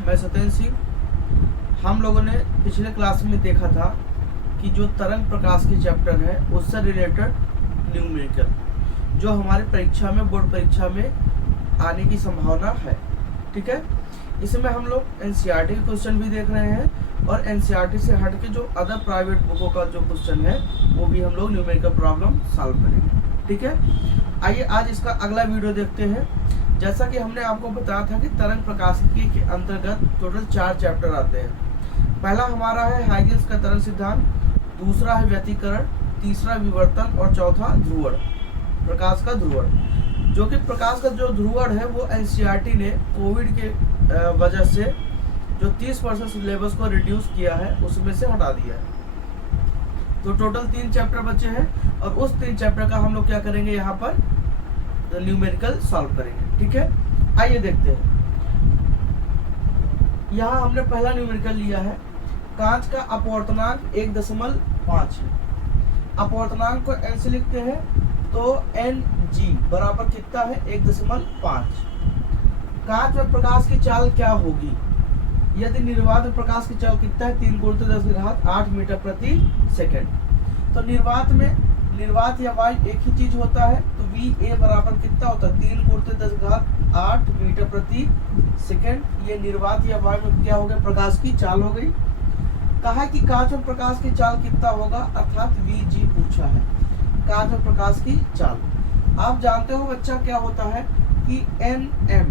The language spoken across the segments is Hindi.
मैं सत्येंद्र सिंह। हम लोगों ने पिछले क्लास में देखा था कि जो तरंग प्रकाश के चैप्टर है उससे रिलेटेड न्यूमेरिकल जो हमारे परीक्षा में, बोर्ड परीक्षा में आने की संभावना है। ठीक है, इसमें हम लोग एनसीईआरटी के क्वेश्चन भी देख रहे हैं और एनसीईआरटी से हट के जो अदर प्राइवेट बुकों का जो क्वेश्चन है वो भी हम लोग न्यूमेरिकल प्रॉब्लम सॉल्व करेंगे। ठीक है, आइए आज इसका अगला वीडियो देखते हैं। जैसा कि हमने आपको बताया था कि तरंग प्रकाशिकी के अंतर्गत टोटल 4 चैप्टर आते हैं। पहला हमारा है हाइगेंस का तरंग सिद्धांत, दूसरा है व्यतिकरण, तीसरा विवर्तन और चौथा ध्रुवण, प्रकाश का ध्रुवण। जो कि प्रकाश का जो ध्रुवण है वो एनसीईआरटी ने कोविड के वजह से जो 30% सिलेबस को रिड्यूस किया है उसमें से हटा दिया है। तो टोटल 3 चैप्टर बचे हैं और उस 3 चैप्टर का हम लोग क्या करेंगे, यहाँ पर न्यूमेरिकल सॉल्व करेंगे। ठीक है, आइए देखते हैं। यहाँ हमने पहला न्यूमेरिकल लिया है, कांच का अपवर्तनांक 1.5 है। अपवर्तनांक को n से लिखते हैं तो Ng बराबर कितना है, 1.5। कांच में प्रकाश की चाल क्या होगी यदि निर्वात में प्रकाश की चाल कितना है, 3 × 10⁸ मीटर प्रति सेकेंड। तो निर्वात या वायु एक ही चीज होता है, तो Va बराबर कितना होता है, 3 × 10⁸ मीटर प्रति सेकेंड। ये निर्वात या वायु में क्या हो गया, प्रकाश की चाल हो गई। कहा कि कांच में प्रकाश की चाल कितना होगा, अर्थात Vg पूछा है, कांच में प्रकाश की चाल। आप जानते हो बच्चा क्या होता है कि Nm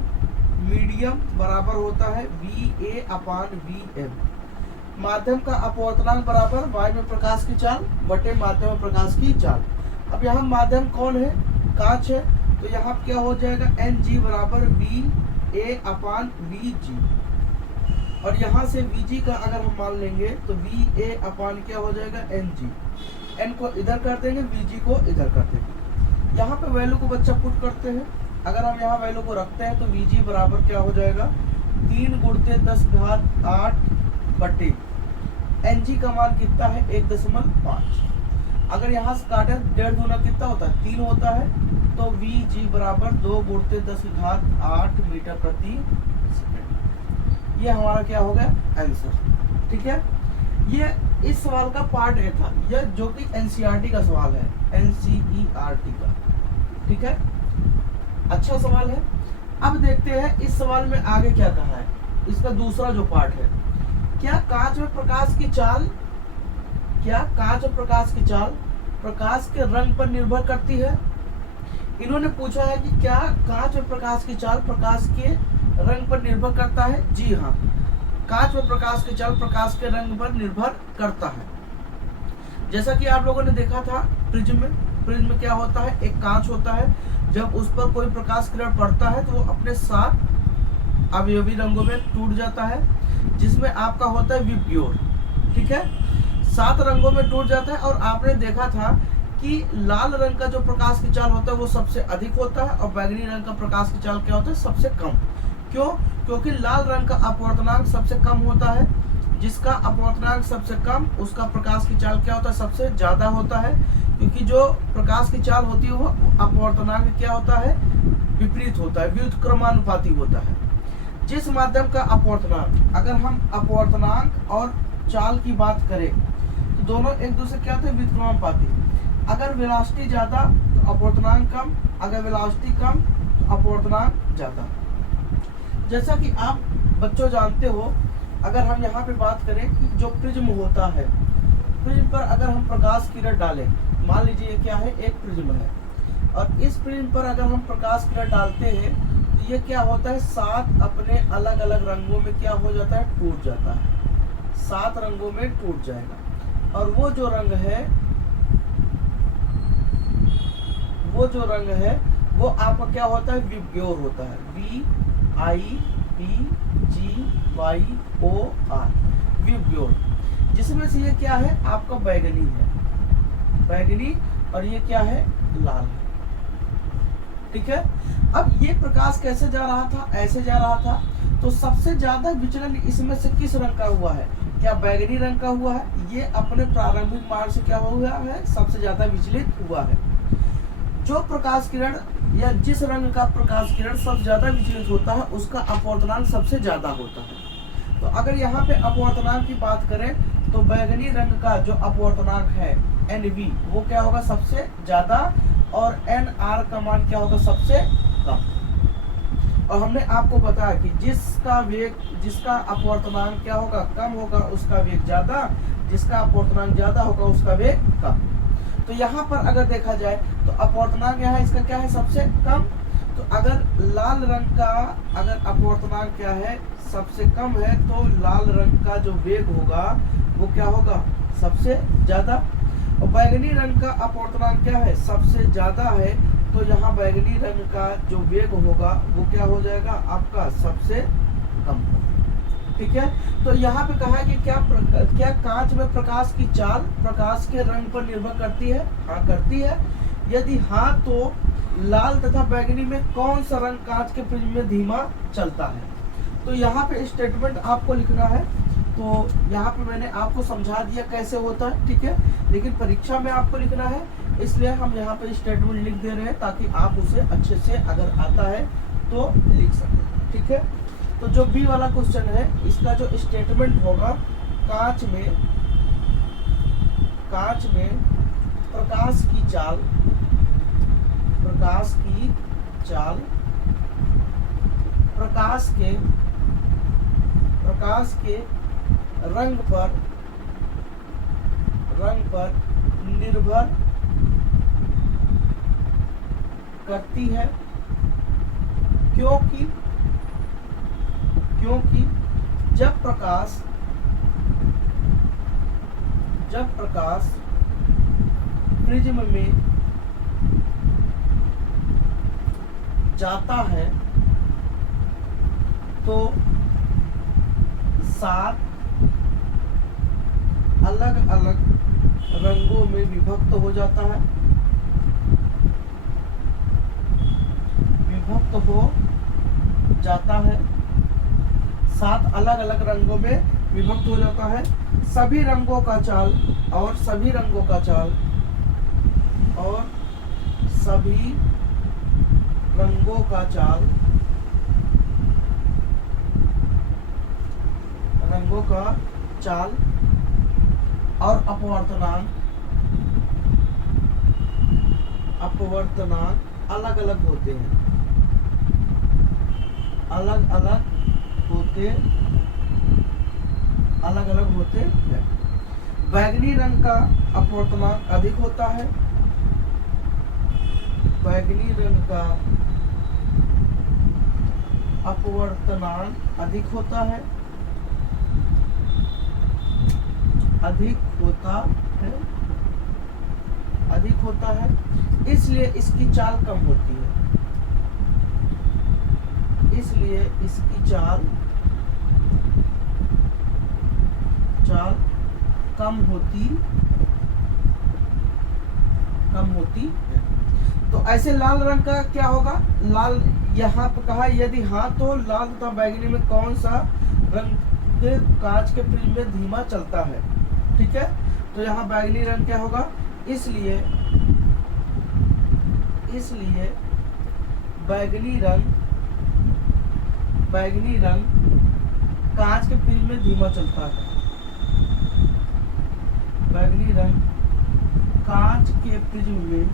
मीडियम बराबर होता है Va/Vm। माध्यम का अपवर्तनांक बराबर वायु में प्रकाश की चाल बटे माध्यम में प्रकाश की चाल। अब यहाँ माध्यम कौन है, कांच है, तो यहाँ क्या हो जाएगा, Ng बराबर Va/Vg। और यहाँ से Vg का अगर हम मान लेंगे तो Va/ क्या हो जाएगा, Ng। n को इधर कर देंगे, Vg को इधर कर देंगे। यहाँ पे वैल्यू को बच्चा पुट करते हैं। अगर हम यहाँ वैल्यू को रखते हैं तो Vg बराबर क्या हो जाएगा, 3 × 10⁸ बटे Ng का मान कितना है, 1.5। अगर यहाँ से काटे 1.5 दूना कितना होता है, 3 होता है, तो Vg बराबर 2 × 10⁸ मीटर प्रति सेकेंड। ये हमारा क्या हो गया, आंसर। ठीक है, ये इस सवाल का पार्ट ए था, यह जो कि एनसीईआरटी का सवाल है, एनसीईआरटी का। ठीक है, अच्छा सवाल है। अब देखते हैं इस सवाल में आगे क्या कहा है, इसका दूसरा जो पार्ट है। क्या कांच में प्रकाश की चाल प्रकाश के रंग पर निर्भर करती है। इन्होंने पूछा है कि क्या कांच में प्रकाश की चाल प्रकाश के रंग पर निर्भर करता है। जी हाँ, कांच में प्रकाश की चाल प्रकाश के रंग पर निर्भर करता है। जैसा कि आप लोगों ने देखा था प्रिज्म में क्या होता है, एक कांच होता है, जब उस पर कोई प्रकाश किरण पड़ता है तो वो अपने 7 अवयवी रंगों में टूट जाता है, जिसमें आपका होता है विबग्योर। ठीक है, 7 रंगों में टूट जाता है। और आपने देखा था कि लाल रंग का जो प्रकाश की चाल होता है वो सबसे अधिक होता है और बैगनी रंग का प्रकाश की चाल क्या होता है, सबसे कम। क्यों? क्योंकि लाल रंग का अपवर्तनांक सबसे कम होता है। जिसका अपवर्तनांक सबसे कम उसका प्रकाश की चाल क्या होता है, सबसे ज्यादा होता है। क्योंकि जो प्रकाश की चाल होती है वो अपवर्तनांक क्या होता है, विपरीत होता है, व्युत्क्रमानुपाती होता है। जिस माध्यम का अपवर्तनांक, अगर हम अपवर्तनांक और चाल की बात करें तो दोनों एक दूसरे क्या होते हैं, व्युत्क्रमानुपाती। अगर वेलोसिटी ज्यादा तो अपवर्तनांक कम, अगर वेलोसिटी कम तो अपवर्तनांक ज्यादा। जैसा कि आप बच्चों जानते हो, अगर हम यहाँ पे बात करें कि जो प्रिज्म होता है, प्रिज्म पर अगर हम प्रकाश किरण डालें, मान लीजिए क्या है, एक प्रिज्म है, और इस प्रिज्म पर अगर हम प्रकाश किरण डालते हैं तो ये क्या होता है, 7 अपने अलग अलग रंगों में क्या हो जाता है, टूट जाता है। 7 रंगों में टूट जाएगा। और वो जो रंग है वो आपका क्या होता है, विबग्योर होता है, VIBGYOR, विबग्योर। जिसमें से ये क्या है, आपका बैगनी है, बैगनी, और ये क्या है, लाल है। ठीक है, अब ये प्रकाश कैसे जा रहा था, ऐसे जा रहा था, तो सबसे ज्यादा विचलन इसमें से किस रंग का हुआ है, क्या बैगनी रंग का हुआ है। ये अपने प्रारंभिक मान से क्या हुआ है, सबसे ज्यादा विचलित हुआ है। जो प्रकाश किरण या जिस रंग का प्रकाश किरण सबसे ज्यादा विचलित होता है उसका अपवर्तनांक सबसे ज्यादा होता है। तो अगर यहाँ पे अपवर्तनांक की बात करें तो बैगनी रंग का जो अपवर्तनांक है NV वो क्या होगा सबसे ज्यादा, और NR का मान क्या होगा सबसे कम। और हमने आपको बताया कि जिसका अपवर्तनांक क्या होगा कम होगा उसका वेग ज्यादा, जिसका अपवर्तनांक ज्यादा होगा उसका वेग कम। तो यहाँ पर अगर देखा जाए तो अपवर्तनांक यहाँ इसका क्या है सबसे कम। तो अगर लाल रंग का अगर अपवर्तनांक क्या है सबसे कम है तो लाल रंग का जो वेग होगा वो क्या होगा सबसे ज्यादा। और बैगनी रंग का अपवर्तनांक क्या है सबसे ज्यादा है, तो यहाँ बैगनी रंग का जो वेग होगा वो क्या हो जाएगा आपका सबसे कम। ठीक है, तो यहाँ पे कहा है कि क्या कांच में प्रकाश की चाल प्रकाश के रंग पर निर्भर करती है? हाँ करती है। यदि हाँ तो लाल तथा बैगनी में कौन सा रंग कांच के प्रिज्म में धीमा चलता है? तो यहाँ पे स्टेटमेंट आपको लिखना है। तो यहाँ पे मैंने आपको समझा दिया कैसे होता है, ठीक है, लेकिन परीक्षा में आपको लिखना है इसलिए हम यहाँ पे स्टेटमेंट लिख दे रहे हैं ताकि आप उसे अच्छे से अगर आता है तो लिख सकें। ठीक है, तो जो बी वाला क्वेश्चन है इसका जो स्टेटमेंट होगा कांच में प्रकाश की चाल प्रकाश के रंग पर निर्भर करती है क्योंकि जब प्रकाश प्रिज्म में जाता है तो 7 अलग-अलग रंगों में विभक्त हो जाता है, 7 अलग-अलग रंगों में विभक्त हो जाता है। सभी रंगों का चाल और अपवर्तनांक अलग-अलग होते हैं, अलग-अलग होते हैं। बैगनी रंग का अपवर्तनांक अधिक होता है, अधिक होता है, इसलिए इसकी चाल कम होती है, कम होती है। तो ऐसे लाल रंग का क्या होगा? लाल यहाँ पर कहा यदि हाँ तो लाल तथा बैगनी में कौन सा रंग कांच के प्रिज्म में धीमा चलता है? ठीक है, तो यहाँ बैगनी रंग क्या होगा, इसलिए बैगनी रंग कांच के प्रिज्म में धीमा चलता है, बैगनी रंग कांच के प्रिज्म में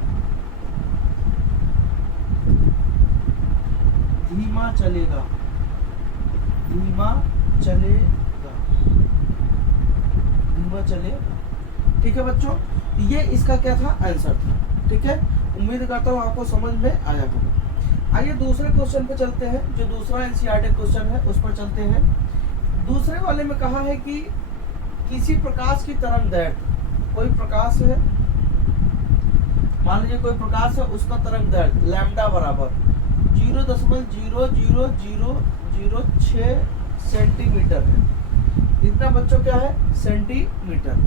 धीमा चलेगा। ठीक है बच्चों, ये इसका क्या था आंसर था। ठीक है, उम्मीद करता हूँ आपको समझ में आया होगा। आइए दूसरे क्वेश्चन पे चलते हैं, जो दूसरा एनसीईआरटी क्वेश्चन है उस पर चलते हैं। दूसरे वाले में कहा है कि किसी प्रकाश की तरंगदैर्घ्य, कोई प्रकाश है, मान लीजिए कोई प्रकाश है, उसका तरंगदैर्घ्य लैम्डा बराबर 0.00006 सेंटीमीटर है। इतना बच्चों क्या है? सेंटीमीटर।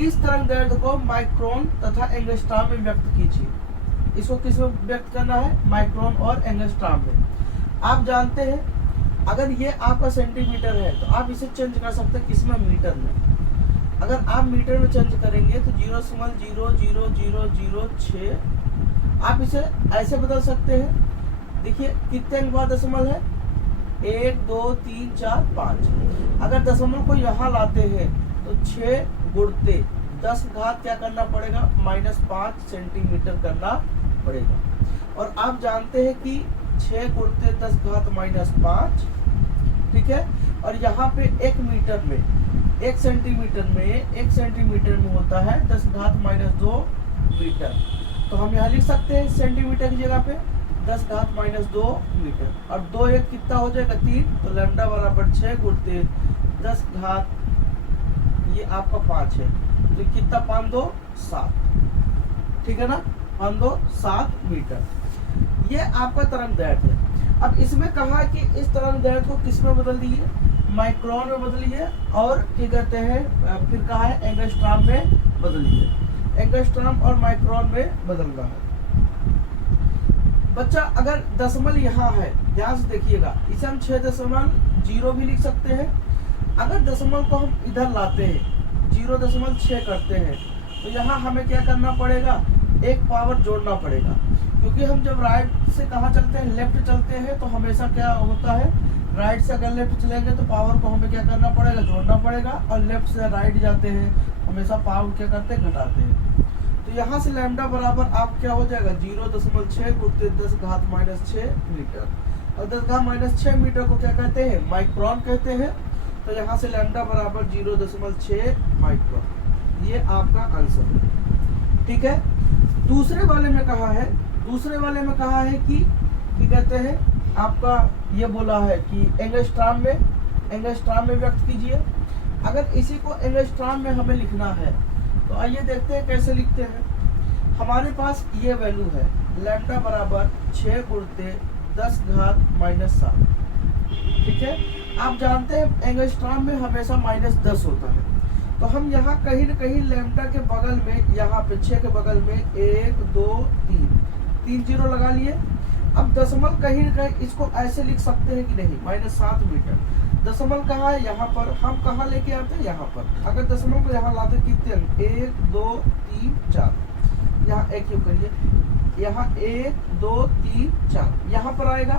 इस तरंगदैर्घ्य को माइक्रोन तथा एंगस्ट्रॉम में व्यक्त कीजिए। इसको किस में व्यक्त करना है? माइक्रोन और एंगस्ट्रॉम में। आप जानते हैं अगर ये आपका सेंटीमीटर है तो आप इसे चेंज कर सकते हैं किसमें? मीटर में। अगर आप मीटर में चेंज करेंगे तो 0.00006 आप इसे ऐसे बदल सकते हैं। देखिए कितने के बाद दशमल है? 1 2 3 4 5। अगर दशमलव को यहाँ लाते हैं तो 6 गुणते 10 घात क्या करना पड़ेगा, -5 सेंटीमीटर करना पड़ेगा। और आप जानते हैं कि 6 गुणते 10 घात -5, ठीक है। और यहाँ पे 1 मीटर में 1 सेंटीमीटर में होता है 10 घात -2 मीटर। तो हम यहाँ लिख सकते हैं सेंटीमीटर की जगह पे 10 घात -2 मीटर। और 2 1 कितना हो जाएगा 3, तो लैम्डा बराबर 6 गुणते 10 घात, ये आपका 5 है, तो कितना 5 2 7, ठीक है ना, 5 2 7 मीटर। ये आपका तरंग दैर्ध्य है। अब इसमें कहा कि इस तरंग दैर्ध्य को किस में बदल दिए, माइक्रोन में बदलिए, और क्या कहते हैं फिर कहा है एंगस्ट्रॉम में बदलिए। एंगस्ट्रॉम और माइक्रोन में बदलना है बच्चा। अगर दशमलव यहाँ है, ध्यान से देखिएगा, इसे हम 6.0 भी लिख सकते हैं। अगर दशमलव को हम इधर लाते हैं 0.6 करते हैं, तो यहाँ हमें क्या करना पड़ेगा, एक पावर जोड़ना पड़ेगा। क्योंकि हम जब राइट से कहाँ चलते हैं, लेफ्ट चलते हैं, तो हमेशा क्या होता है, राइट से अगर लेफ्ट चलेंगे तो पावर को हमें क्या करना पड़ेगा, जोड़ना पड़ेगा। और लेफ्ट से राइट जाते हैं, हमेशा पावर क्या करते हैं, घटाते हैं। तो यहाँ से लैम्डा बराबर आप क्या हो जाएगा 0.6 गुणते 10 घात -6 मीटर। और 10 घात -6 मीटर को क्या कहते हैं, माइक्रोन कहते हैं। तो यहाँ से लैम्डा बराबर 0.6 माइक्रोन, ये आपका आंसर है, ठीक है। दूसरे वाले में कहा है कि कहते हैं आपका, ये बोला है कि एंगस्ट्रॉम में व्यक्त कीजिए। अगर इसी को एंगस्ट्रॉम में हमें लिखना है, तो आइए देखते हैं कैसे लिखते हैं। हमारे पास ये वैल्यू है, लैम्डा बराबर 6 गुणते 10 घात -7, ठीक है। आप जानते हैं एंगस्ट्रॉम में हमेशा -10 होता है। तो हम यहाँ कहीं न कहीं लैम्डा के बगल में, यहाँ पे 6 के बगल में 1 2 3 0 लगा लिए। अब दशमलव कहीं न कहीं इसको ऐसे लिख सकते हैं कि नहीं, -7 मीटर। दशमलव कहाँ है, यहाँ पर। हम कहाँ लेके आते हैं, यहाँ पर। अगर दशमलव को यहाँ लाते कितने, 1 2 3 4, यहाँ एक क्यों करिए, यहाँ 1 2 3 4 यहाँ पर आएगा।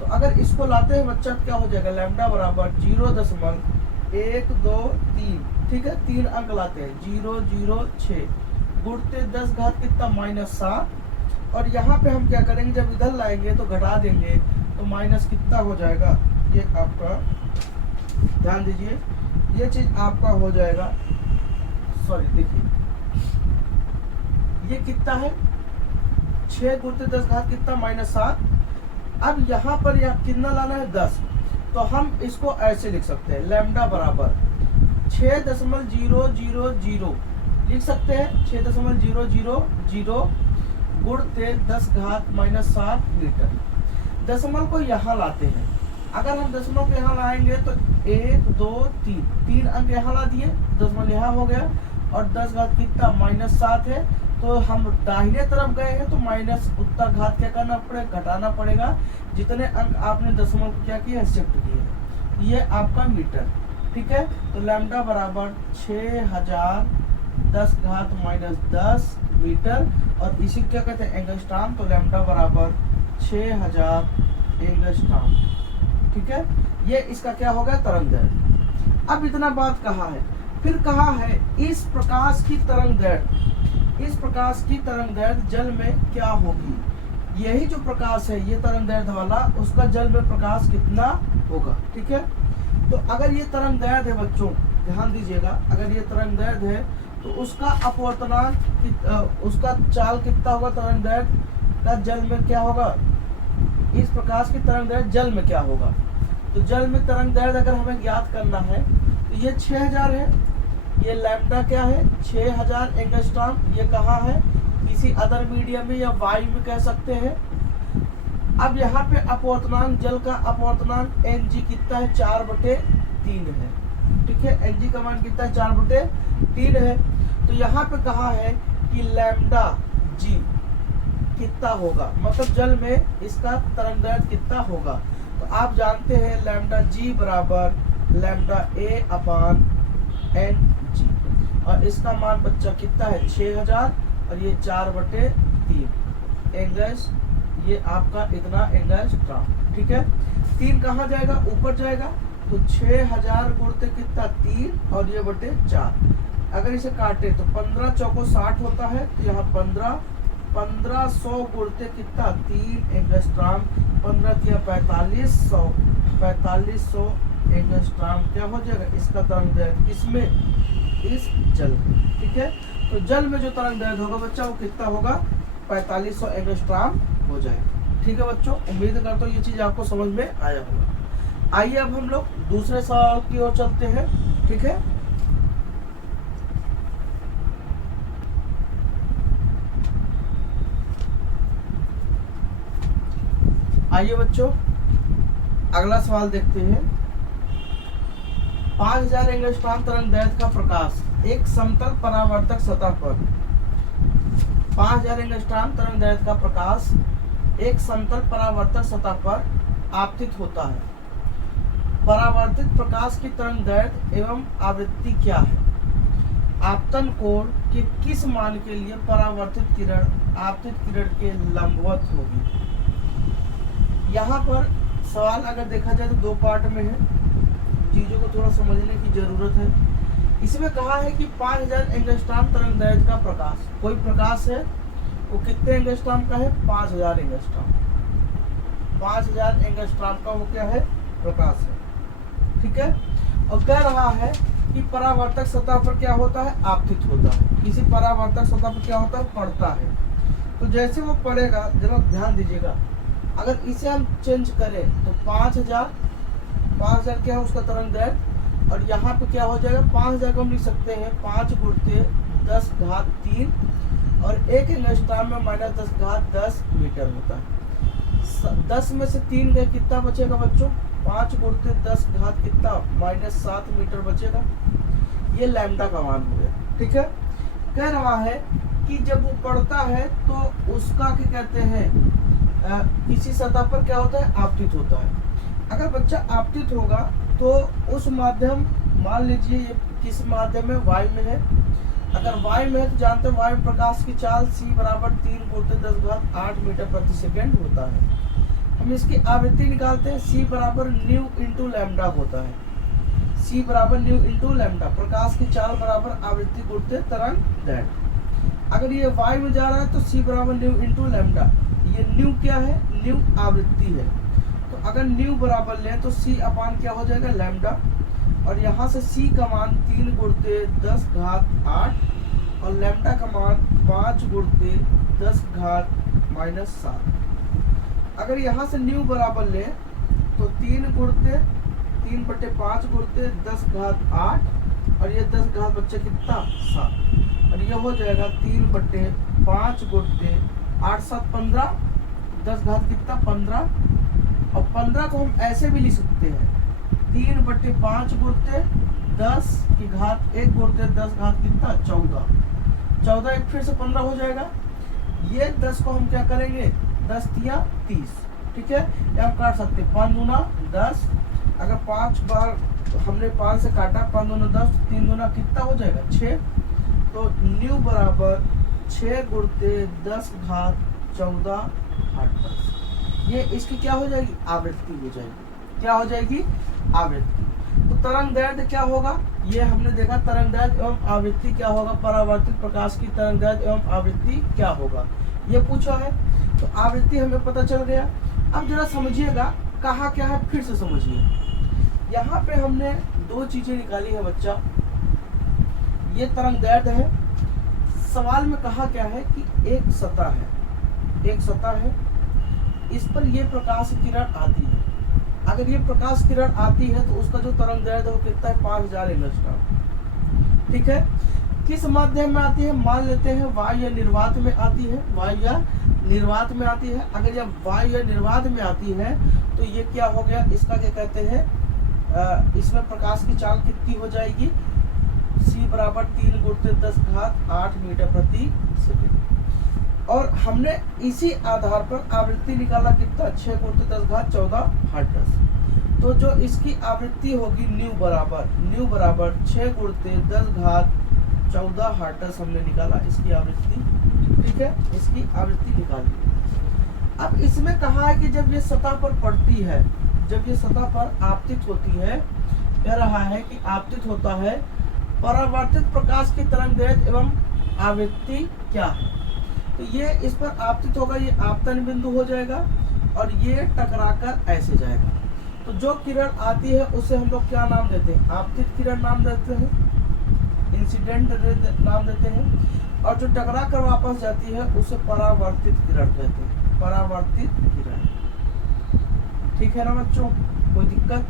तो अगर इसको लाते हैं बच्चा, क्या हो जाएगा, लैम्डा बराबर 0.1 2 3, ठीक है। 3 अंक लाते हैं, 0 0 6 गुणते 10 घात कितना, -7। और यहाँ पे हम क्या करेंगे, जब इधर लाएंगे तो घटा देंगे, तो माइनस कितना हो जाएगा, ये आपका ध्यान दीजिए, ये चीज आपका हो जाएगा, सॉरी देखिए, ये कितना है 6 गुणते 10 घात कितना, -7। अब यहाँ पर यह कितना लाना है, 10। तो हम इसको ऐसे लिख सकते हैं, लैम्डा बराबर 6.000 लिख सकते हैं, 6.000 गुणते 10 घात -7 मीटर। दशमलव को यहाँ लाते हैं। अगर हम दशमलव को यहाँ लाएंगे तो 1 2 3 अंक यहाँ ला दिए, दशमलव यहाँ हो गया। और 10 घात कितना, -7 है। तो हम दाहिने तरफ गए हैं, तो माइनस उत्तर घात क्या करना पड़ेगा, घटाना पड़ेगा। जितने अंक आपने दशमलव को क्या किया, शिफ्ट किए। ये आपका मीटर, ठीक है। तो लैम्डा बराबर 6000 10 घात -10 मीटर। और इसी क्या कहते हैं, एंगस्ट्रॉम। तो लैम्डा बराबर 6000 एंगस्ट्रॉम, ठीक है। ये इसका क्या होगा, तरंग दैर्ध्य। अब इतना बात कहा है, फिर कहा है इस प्रकाश की तरंग दैर्ध्य जल में क्या होगी। यही जो प्रकाश है, ये तरंग दैर्ध्य वाला, उसका जल में प्रकाश कितना होगा, ठीक है। तो अगर ये तरंग दैर्ध्य है बच्चों, ध्यान दीजिएगा, अगर ये तरंग दैर्ध्य है तो उसका अपवर्तनांक, उसका चाल कितना होगा, तरंग दैर्ध्य का जल में क्या होगा, इस प्रकाश की तरंग दैर्ध्य जल में क्या होगा। तो जल में तरंग दैर्ध्य अगर हमें ज्ञात करना है, तो ये 6000 है, ये लैम्डा क्या है 6000 एंगस्ट्रॉम। ये कहाँ है, किसी अदर मीडियम में या वायु में कह सकते हैं। अब यहाँ पे अपवर्तनांक, जल का अपवर्तनांक Ng कितना है, 4/3 है, ठीक है। Ng का मान कितना है, 4/3 है। तो यहाँ पे कहा है कि लैम्डा G कितना होगा, मतलब जल में इसका तरंग दैर्ध्य कितना होगा। तो आप जानते हैं लैम्डा G बराबर लैम्डा A/Ng। और इसका मान बच्चा कितना है, 6000, और ये 4/3 एंगस, ये आपका इतना एंगस्ट्रॉम। ठीक है। 3 कहाँ जाएगा, ऊपर जाएगा, तो 6000 गुणते कितना 3 और ये बटे 4। अगर इसे काटे तो 15 चौको 60 होता है, तो यहाँ 1500 गुणते कितना 3 एंगस्ट्राम, 15 किया 4500 एंगस्ट्राम क्या हो जाएगा इसका तरंग दैर्घ्य, किसमें, इस जल में, ठीक है। तो जल में जो तरंग दैर्घ्य होगा बच्चा वो कितना होगा 4500 एंगस्ट्राम हो जाएगा, ठीक है बच्चों। उम्मीद करता हूँ ये चीज आपको समझ में आया होगा। आइए अब हम लोग दूसरे सवाल की ओर चलते हैं, ठीक है। आइए बच्चों अगला सवाल देखते हैं। 5000 एंगस्ट्रॉम तरंग दैर्घ्य का प्रकाश एक समतल परावर्तक सतह पर, 5000 एंगस्ट्रॉम तरंग दैर्घ्य का प्रकाश एक समतल परावर्तक सतह पर आपतित होता है। परावर्तित प्रकाश की तरंग दैर्घ्य एवं आवृत्ति क्या है? आपतन कोण के किस मान के लिए परावर्तित किरण आपतित किरण के लंबवत होगी? यहाँ पर सवाल अगर देखा जाए तो 2 पार्ट में है, चीजों को थोड़ा समझने की जरूरत है। इसमें कहा है कि 5000 एंगस्ट्रॉम तरंग दैर्घ्य का प्रकाश, कोई प्रकाश है वो कितने एंगस्ट्रॉम का है 5000 एंगस्ट्रॉम, 5000 एंगस्ट्रॉम का वो क्या है प्रकाश है, ठीक है। और कह रहा है कि परावर्तक सतह पर क्या होता है आपतित होता है, किसी परावर्तक सतह पर क्या होता है पड़ता है। तो जैसे वो पड़ेगा जरा ध्यान दीजिएगा, अगर इसे हम चेंज करें तो 5000 क्या है उसका तरंग दैर्घ्य, और यहाँ पे क्या हो जाएगा 5000 को हम लिख सकते हैं 5 गुणते 10 घात 3, और 1 एंगस्ट्रॉम में -10 मीटर होता है। 10 में से 3 गए कितना बचेगा बच्चों 5 गुणते 10 घात कितना -7 मीटर बचेगा। ये लैम्डा का मान हो गया, ठीक है। कह रहा है कि जब वो पड़ता है तो उसका क्या कहते हैं किसी सतह पर क्या होता है आपतित होता है। अगर बच्चा आपतित होगा तो उस माध्यम, मान लीजिए ये किस माध्यम में, वायु में है। अगर वायु में है तो जानते हैं वायु प्रकाश की चाल c बराबर 3 गुणित 10 घात 8 मीटर प्रति सेकेंड होता है। हम इसकी आवृत्ति निकालते हैं, c बराबर न्यू इंटू लैम्डा होता है, c बराबर न्यू इंटू लैम्डा, प्रकाश की चाल बराबर आवृत्ति गुणित तरंग दैर्घ्य। अगर ये वायु में जा रहा है तो c बराबर न्यू इंटू लैम्डा, ये न्यू क्या है न्यू आवृत्ति है। तो अगर न्यू बराबर लें तो c अपान क्या हो जाएगा लैम्डा, और यहाँ से c का मान 3 गुणते 10 घात 8 और लैम्डा का मान 5 गुणते 10 घात -7। अगर यहाँ से न्यू बराबर लें तो 3 गुणते 3/5 गुणते 10 घात 8 और ये 10 घात बच्चे कितना 7, और ये हो जाएगा 3/5 गुणते 8 7 15, 10 घात कितना 15, और 15 को हम ऐसे भी लिख सकते हैं 3/5 गुणते 10 की घात 1 गुणते 10 घात कितना 14, एक फिर से 15 हो जाएगा। ये 10 को हम क्या करेंगे 10 तिया 30, ठीक है। ये हम काट सकते हैं 5 दूना 10, अगर 5 बार हमने 5 से काटा 5 दूना 10, 3 दूना कितना हो जाएगा 6, तो न्यू बराबर 6 गुणते 10 घात 14 हर्ट्ज। ये इसकी क्या हो जाएगी आवृत्ति हो जाएगी, क्या हो जाएगी आवृत्ति। तो तरंग दैर्घ्य क्या होगा, ये हमने देखा तरंग दैर्घ्य एवं आवृत्ति क्या होगा, परावर्तित प्रकाश की तरंग दैर्घ्य एवं आवृत्ति क्या होगा ये पूछा है। तो आवृत्ति हमें पता चल गया। अब जरा समझिएगा कहा क्या है, फिर से समझिए। यहाँ पे हमने 2 चीजें निकाली है बच्चा, ये तरंग दैर्घ्य है। सवाल में कहा क्या है कि एक सतह है, इस पर ये प्रकाश किरण आती है। अगर ये प्रकाश किरण आती है तो उसका जो तरंग दैर्घ्य वो कितना है 5000 एंगस्ट्रॉम, ठीक है। किस माध्यम में आती है, मान लेते हैं वायु या निर्वात में आती है, वायु या निर्वात में आती है। अगर ये वायु या निर्वात में आती है तो ये क्या हो गया, इसका क्या कहते हैं इसमें प्रकाश की चाल कितनी हो जाएगी, c बराबर 3 गुणित 10 घात 8 मीटर प्रति सेकेंड। और हमने इसी आधार पर आवृत्ति निकाला कितना 6 गुणित 10 घात 14 हर्ट्ज। तो जो इसकी आवृत्ति होगी न्यू बराबर 6 गुणित 10 घात 14 हर्ट्ज हमने निकाला इसकी आवृत्ति, ठीक है। इसकी आवृत्ति निकाल दी। अब इसमें कहा है कि जब ये सतह पर पड़ती है, जब ये सतह पर आपतित होती है, कह रहा है कि आपतित होता है, परावर्तित प्रकाश की तरंगदैर्घ्य एवं आवृत्ति क्या है। तो ये इस पर आपतित होगा, ये आपतन बिंदु हो जाएगा और ये टकराकर ऐसे जाएगा। तो जो किरण आती है उसे हम लोग क्या नाम देते हैं, आपतित किरण नाम देते हैं, इंसिडेंट नाम देते हैं, और जो टकरा कर वापस जाती है उसे परावर्तित किरण कहते हैं, परावर्तित किरण। ठीक है ना बच्चों, कोई दिक्कत।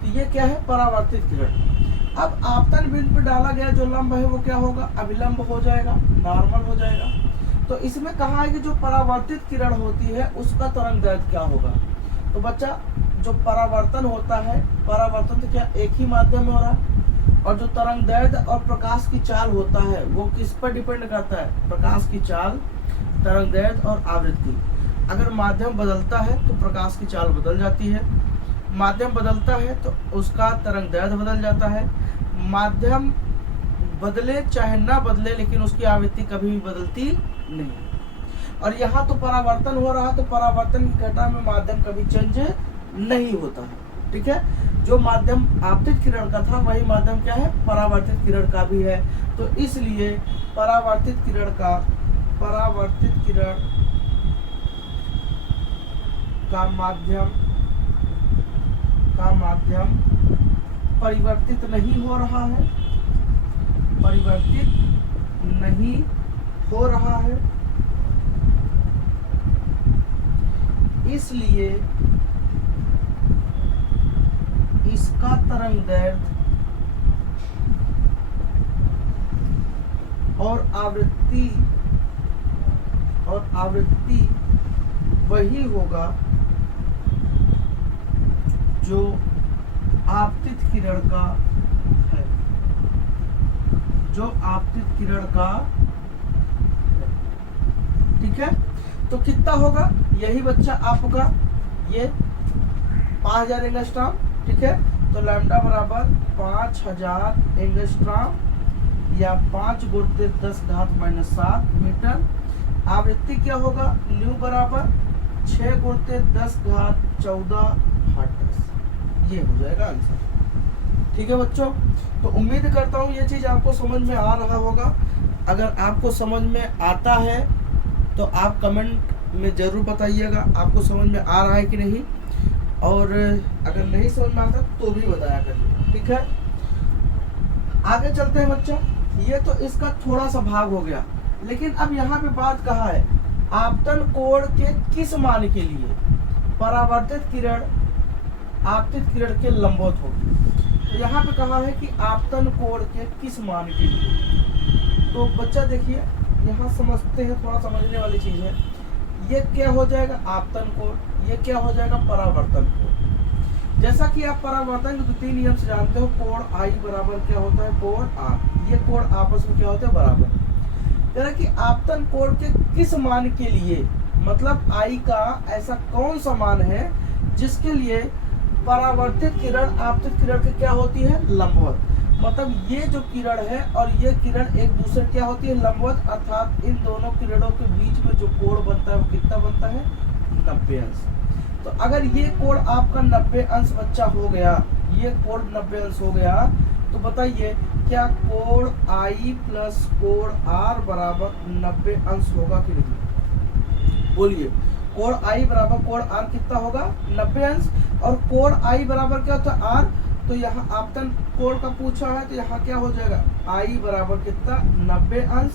तो ये क्या है, परावर्तित किरण। अब आपतन बिंदु पर डाला गया जो लंब है वो क्या होगा, अभिलंब हो जाएगा, नॉर्मल हो जाएगा। तो इसमें कहा है कि जो परावर्तित किरण होती है उसका तरंगदैर्घ्य क्या होगा। तो बच्चा जो परावर्तन होता है, परावर्तन तो क्या एक ही माध्यम में हो रहा है, और जो तरंगदैर्घ्य और प्रकाश की चाल होता है वो किस पर डिपेंड करता है, प्रकाश की चाल, तरंगदैर्घ्य और आवृत्ति। अगर माध्यम बदलता है तो प्रकाश की चाल बदल जाती है, माध्यम बदलता है तो उसका तरंगदैर्घ्य बदल जाता है। माध्यम बदले चाहे ना बदले लेकिन उसकी आवृत्ति कभी भी बदलती नहीं। और यहाँ तो परावर्तन हो रहा, तो परावर्तन की घटना में माध्यम कभी चेंज नहीं होता है। ठीक है, जो माध्यम आपतित किरण का था वही माध्यम क्या है, परावर्तित किरण का भी है। तो इसलिए परावर्तित किरण का माध्यम परिवर्तित नहीं हो रहा है, परिवर्तित नहीं हो रहा है, इसलिए इसका तरंगदैर्घ्य और आवृत्ति वही होगा जो आपतित किरण का है, जो आपतित किरण का। ठीक है, तो कितना होगा, यही बच्चा आपका ये 5000 एंगस्ट्रॉम। ठीक है, तो लैम्डा बराबर 5000 एंगस्ट्रॉम या 5 × 10⁻⁷ मीटर। आवृत्ति क्या होगा, न्यू बराबर 6 × 10⁻14 हर्ट्ज। ये हो जाएगा आंसर। ठीक है बच्चों, तो उम्मीद करता हूँ ये चीज आपको समझ में आ रहा होगा। अगर आपको समझ में आता है तो आप कमेंट में जरूर बताइएगा आपको समझ में आ रहा है कि नहीं, और अगर नहीं समझ में आता तो भी बताया करिए। ठीक है, आगे चलते हैं बच्चों। ये तो इसका थोड़ा सा भाग हो गया, लेकिन अब यहाँ पे बात कहा है आपतन कोण के किस मान के लिए परावर्तित किरण आपतित किरण के लंबवत होगी। तो यहाँ पे कहा है कि आपतन कोण के किस मान के लिए। तो बच्चा देखिए यहाँ समझते हैं, थोड़ा समझने वाली चीज है। ये क्या हो जाएगा, आपतन कोण, ये क्या हो जाएगा, परावर्तन कोण। जैसा कि आप परावर्तन के 2-3 नियम से जानते हो, कोण आई बराबर क्या होता है, कोण आर। ये कोण आपस में क्या होते हैं, बराबर। यानी कि आपतन कोण के किस मान के लिए, मतलब आई का ऐसा कौन सा मान है जिसके लिए परावर्तित किरण आपतित किरण की क्या होती है, लंबवत। मतलब ये जो किरण है और ये किरण एक दूसरे क्या होती है, लंबवत। अर्थात इन दोनों किरणों के बीच में जो कोण बनता है वो कितना बनता है, 90 अंश। तो अगर ये कोण आपका 90 अंश बच्चा हो गया, ये कोण 90 अंश हो गया, तो बताइए क्या कोण आई प्लस कोण आर बराबर 90 अंश होगा कि नहीं, बोलिए। कोण आई बराबर कोण आर कितना होगा, 90 अंश। और कोण आई बराबर क्या होता है, आर। तो यहाँ आपतन कोण का पूछा है, तो यहाँ क्या हो जाएगा, आई बराबर कितना, 90 अंश।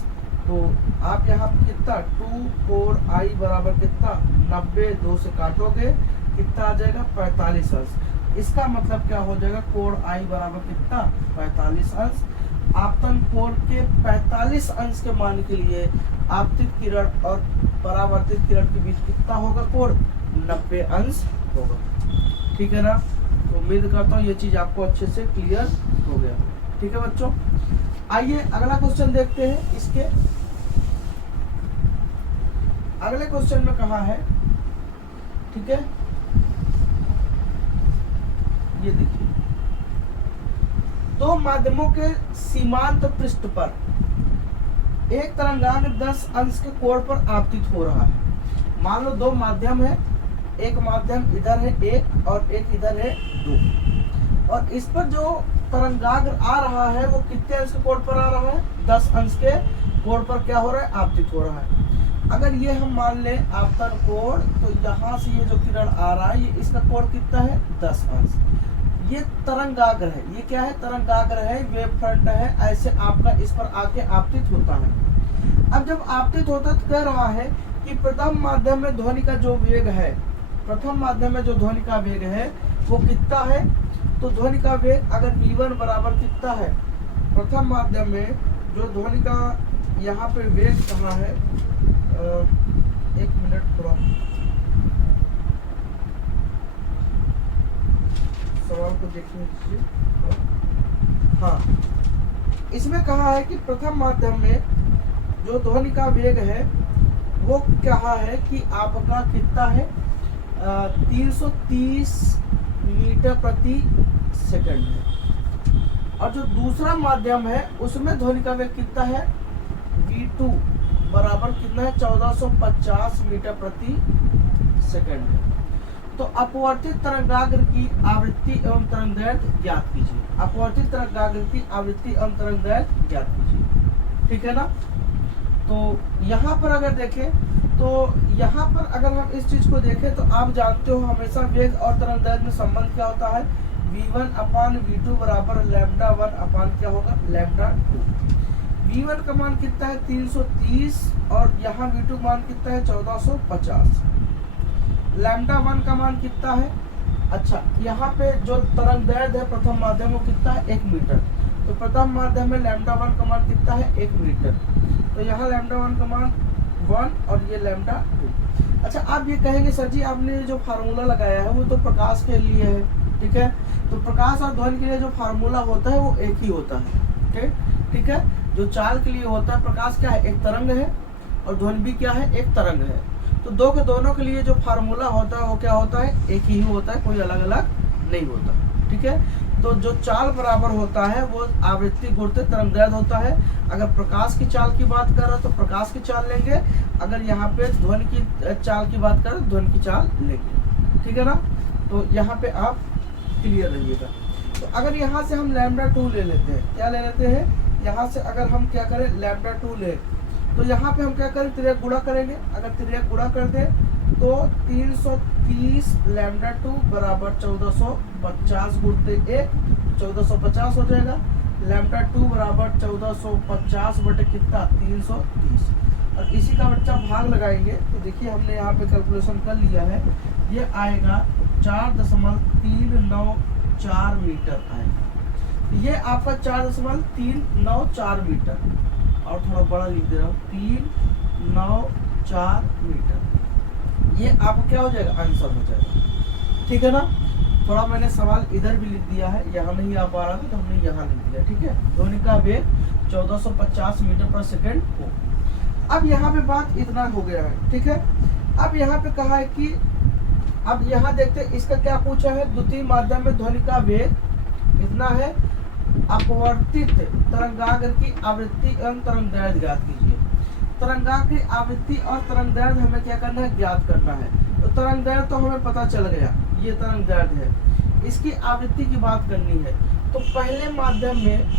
तो आप यहाँ कितना 2 कोण आई बराबर कितना, 90, 2 से काटोगे कितना आ जाएगा, 45 अंश। इसका मतलब क्या हो जाएगा, कोण आई बराबर कितना, 45 अंश। आपतन कोण के 45 अंश के मान के लिए आपतित किरण और परावर्तित किरण के बीच कितना होगा कोण, 90 अंश होगा। ठीक है ना, तो उम्मीद करता हूँ ये चीज आपको अच्छे से क्लियर हो गया। ठीक है बच्चों, आइए अगला क्वेश्चन देखते हैं। इसके अगले क्वेश्चन में कहा है, ठीक है, ये देखिए, दो माध्यमों के सीमांत पृष्ठ पर एक तरंगांग 10 अंश के कोण पर आपतित हो रहा है। मान लो दो माध्यम है, एक माध्यम इधर है एक और एक इधर है दो, और इस पर जो तरंगाग्र आ रहा है वो कितने अंश के कोण पर आ रहा है? 10 अंश के कोण पर क्या हो रहा है? आपतित हो रहा है। अगर ये हम मान लें आपतन कोण, तो यहाँ से ये जो किरण आ रहा है, ये इसका कोण कितना है? 10 अंश। ये तरंगाग्र है, ये क्या है? तरंगाग्र है, वेव फ्रंट है, ऐसे आपका इस पर आके आपतित होता है। अब जब आपतित होता तो कह रहा है कि प्रथम माध्यम में ध्वनि का जो वेग है, प्रथम माध्यम में जो ध्वनि का वेग है वो कितना है? तो ध्वनि का वेग अगर v1 बराबर कितना है? प्रथम माध्यम में जो ध्वनि का यहाँ पे वेग कहाँ है? एक मिनट थोड़ा सवाल को देखिए। हाँ, इसमें कहा है कि प्रथम माध्यम में जो ध्वनि का वेग है वो कहा है कि आपका कितना है? 330 मीटर प्रति सेकंड है। और जो दूसरा माध्यम है उसमें ध्वनि का वेग कितना है? v2 बराबर कितना है? 1450 मीटर प्रति सेकंड है। तो अपवर्तित तरंगाग्र की आवृत्ति एवं तरंगदैर्घ्य ज्ञात कीजिए। अपवर्तित तरंगाग्र की आवृत्ति एवं तरंगदैर्घ्य ज्ञात कीजिए, ठीक है ना। तो यहाँ पर अगर देखें तो यहाँ पर अगर हम इस चीज को देखें तो आप जानते हो हमेशा वेग और तरंगदैर्घ्य में संबंध क्या होता है? v1 अपान v2 बराबर लैम्डा 1 अपान क्या होगा? लैम्डा 2। v1 का मान कितना है? 330 और यहाँ v2 मान कितना है? 1450। लैम्डा 1 का मान कितना है? अच्छा, यहाँ पे जो तरंगदैर्घ्य है प्रथम माध्यम वो कितना है? 1 मीटर। तो प्रथम माध्यम में लैम्डा 1 का मान कितना है? 1 मीटर। तो यहाँ लैम्डा 1 का मान 1 और ये लैम्डा 2। अच्छा, आप ये कहेंगे सर जी आपने जो फार्मूला लगाया है वो तो प्रकाश के लिए है, ठीक है। तो प्रकाश और ध्वनि के लिए जो फार्मूला होता है वो एक ही होता है, ठीक है। जो चाल के लिए होता है, प्रकाश क्या है? एक तरंग है, और ध्वनि भी क्या है? एक तरंग है। तो दो के दोनों के लिए जो फार्मूला होता है वो क्या होता है? एक ही होता है, कोई अलग अलग नहीं होता, ठीक है। तो जो चाल बराबर होता है वो आवृत्ति गुणित तरंगदैर्घ्य होता है। अगर प्रकाश की चाल की बात कर रहे तो प्रकाश की चाल लेंगे, अगर यहाँ पे ध्वनि की चाल की बात करें तो ध्वनि की चाल लेंगे, ठीक है ना। तो यहाँ पे आप क्लियर रहिएगा। तो अगर यहाँ से हम लैम्डा 2 ले लेते हैं, क्या ले लेते हैं? यहाँ से अगर हम क्या करें? लैम्डा 2 ले, तो यहाँ पे हम क्या करें? तिर्यक गुणा करेंगे। अगर तिर्यक गुणा कर दे तो 330 लैम्डा 2 बराबर 1450 गुणते 1, 1450 हो जाएगा। लैम्डा 2 बराबर 1450 बटे कितना? 330। और इसी का बच्चा भाग लगाएंगे तो देखिए हमने यहाँ पे कैलकुलेशन कर लिया है, ये आएगा 4.394 मीटर आएगा। ये आपका 4.394 मीटर, और थोड़ा बड़ा लिख दे रहा हूँ, 394 मीटर। ये आपको क्या हो जाएगा? आंसर हो जाएगा, ठीक है ना। थोड़ा मैंने सवाल इधर भी लिख दिया है, यहाँ नहीं आ पा रहा था तो हमने यहाँ लिख दिया, ठीक है। ध्वनि का वेग 1450 मीटर पर सेकंड हो। अब यहाँ पे बात इतना हो गया है, ठीक है। अब यहाँ पे कहा है कि अब यहाँ देखते हैं इसका क्या पूछा है? द्वितीय माध्यम में ध्वनि का वेग कितना है? अपवर्तित तरंगाग्र की आवृत्ति एवं तरंगदैर्घ्य ज्ञात कीजिए। तरंगाग्र की आवृत्ति और तरंगदैर्घ्य हमें क्या करना है? ज्ञात करना है। तो तरंगदैर्घ्य तो हमें पता चल गया, ये तरंगदैर्घ्य है। इसकी आवृत्ति की बात करनी है। तो पहले माध्यम में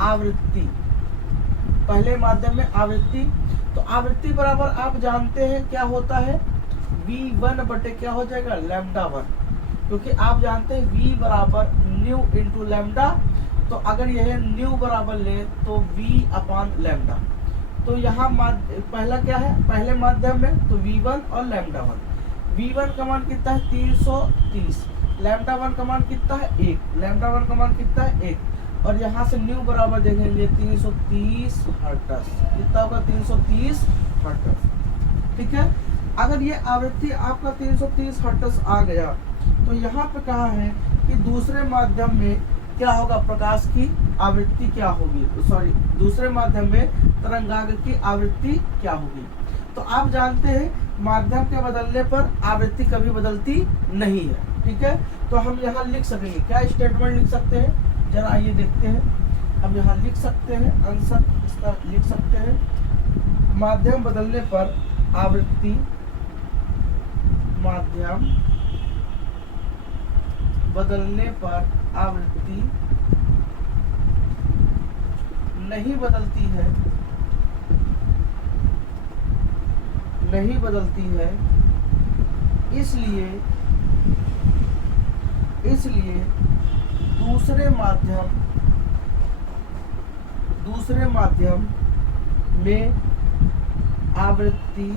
आवृत्ति, पहले माध्यम में आवृत्ति, तो आवृत्ति बराबर आप जानते हैं क्या होता है? v1 बटे क्या हो जाएगा? लैम्डा 1, क्योंकि आप जानते हैं v बराबर न्यू इंटू लैम्डा। तो अगर यह न्यू बराबर ले तो v अपान लैम्डा। तो यहाँ पहला क्या है? पहले माध्यम में तो v1 और लैम्डा 1। v1 का मान कितना है? 330। लैम्डा 1 का मान कितना है? 1। लैम्डा 1 का मान कितना है? 1। और यहाँ से न्यू बराबर देखेंगे 330 हर्ट्ज। कितना होगा? 330 हर्ट्ज, ठीक है। अगर ये आवृत्ति आपका 330 हर्ट्ज आ गया तो यहाँ पे कहा है कि दूसरे माध्यम में क्या होगा? प्रकाश की आवृत्ति क्या होगी? सॉरी, दूसरे माध्यम में तरंगाग्र की आवृत्ति क्या होगी? तो आप जानते हैं माध्यम के बदलने पर आवृत्ति कभी बदलती नहीं है, ठीक है। तो हम यहाँ लिख सकेंगे, क्या स्टेटमेंट लिख सकते हैं? जरा आइए देखते हैं। अब यहाँ लिख सकते हैं आंसर इसका, लिख सकते हैं माध्यम बदलने पर आवृत्ति, माध्यम बदलने पर आवृत्ति नहीं बदलती है, नहीं बदलती है, इसलिए दूसरे माध्यम में आवृत्ति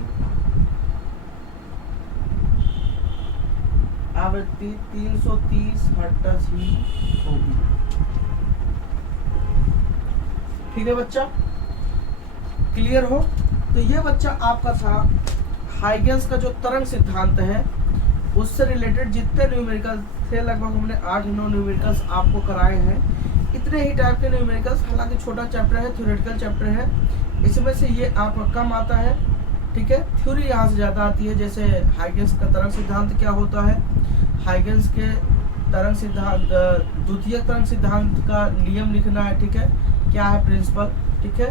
330 हर्ट्ज ही होगी। ठीक है बच्चा, क्लियर हो? तो ये बच्चा आपका था हाइगेंस का जो तरंग सिद्धांत है उससे रिलेटेड जितने न्यूमेरिकल थे, लगभग हमने 8-9 न्यूमेरिकल्स आपको कराए हैं। इतने ही टाइप के न्यूमेरिकल्स, हालांकि छोटा चैप्टर है, थ्योरेटिकल चैप्टर है, इसमें से ये आपका कम आता है। ठीक है, थ्योरी यहाँ से ज़्यादा आती है। जैसे हाइगेंस का तरंग सिद्धांत क्या होता है, हाइगेंस के तरंग सिद्धांत, द्वितीयक तरंग सिद्धांत का नियम लिखना है। ठीक है, क्या है प्रिंसिपल। ठीक है,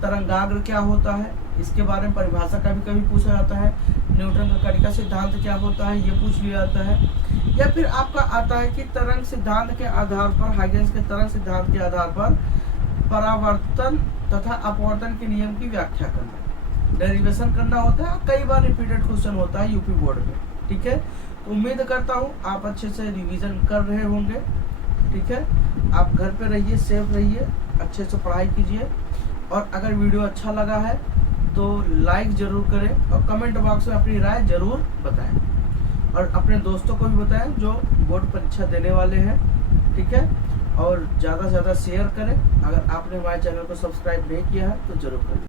तरंगाग्र क्या होता है, इसके बारे में परिभाषा का भी कभी पूछा जाता है। न्यूटन का कणिका सिद्धांत क्या होता है, ये पूछ लिया जाता है। या फिर आपका आता है कि तरंग सिद्धांत के आधार पर, हाइगेंस के तरंग सिद्धांत के आधार पर परावर्तन तथा अपवर्तन के नियम की व्याख्या करना, डेरिवेशन करना होता है। कई बार रिपीटेड क्वेश्चन होता है यूपी बोर्ड में। ठीक है, तो उम्मीद करता हूँ आप अच्छे से रिवीजन कर रहे होंगे। ठीक है, आप घर पे रहिए, सेफ रहिए, अच्छे से पढ़ाई कीजिए। और अगर वीडियो अच्छा लगा है तो लाइक ज़रूर करें और कमेंट बॉक्स में अपनी राय ज़रूर बताएं, और अपने दोस्तों को भी बताएं जो बोर्ड परीक्षा देने वाले हैं। ठीक है, और ज़्यादा से ज़्यादा शेयर करें। अगर आपने हमारे चैनल को सब्सक्राइब नहीं किया है तो ज़रूर करें।